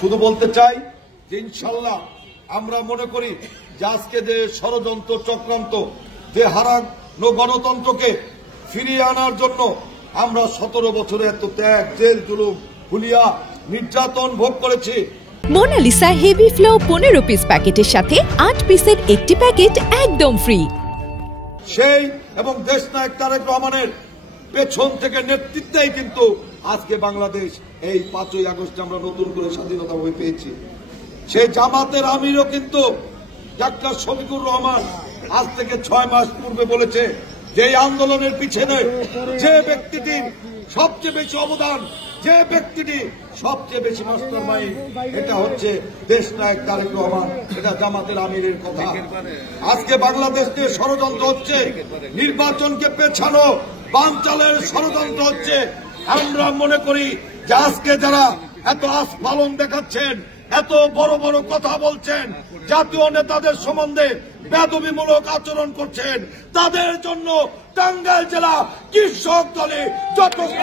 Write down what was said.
শুধু বলতে চাই যে ইনশাল্লাহ আমরা মনে করি যে আজকে যে ষড়যন্ত্র চক্রান্ত যে হারানো গণতন্ত্রকে ফিরিয়ে আনার জন্য আমরা 17 বছরে এত ত্যাগ জেল জুলুম হুলিয়া নির্যাতন ভোগ করেছি। মোনালিসা হেভি ফ্লো 15 পিস প্যাকেটের সাথে 8 পিসের একটি প্যাকেট একদম ফ্রি। সেই এবং দেশনায়ক তারেক রহমানের পেছন থেকে নেতৃত্বেই কিন্তু আজকে বাংলাদেশ এই 5ই আগস্ট আমরা নতুন করে স্বাধীনতা পেয়েছি। সেই জামাতের আমিরও কিন্তু ডাক্তার শফিকুর রহমান আজ থেকে 6 মাস পূর্বে বলেছে যে এই আন্দোলনের পিছনে যে ব্যক্তিটির সবচেয়ে বেশি অবদান, যে ব্যক্তিটি সবচেয়ে বেশি মাস্টারমাইন্ড, এটা হচ্ছে দেশনায়ক তারেক রহমান। এটা জামাতের আমিরের কথা। আজকে বাংলাদেশ নিয়ে ষড়যন্ত্র হচ্ছে, নির্বাচনকে পেছানো বানচালের ষড়যন্ত্র হচ্ছে। আমরা মনে করি যে আজকে যারা এত আস্ফালন দেখাচ্ছেন, এত বড় বড় কথা বলছেন, জাতীয় নেতাদের সম্বন্ধে বেয়াদবিমূলক আচরণ করছেন, তাদের জন্য টাঙ্গাইল জেলা কৃষক দলে যথেষ্ট।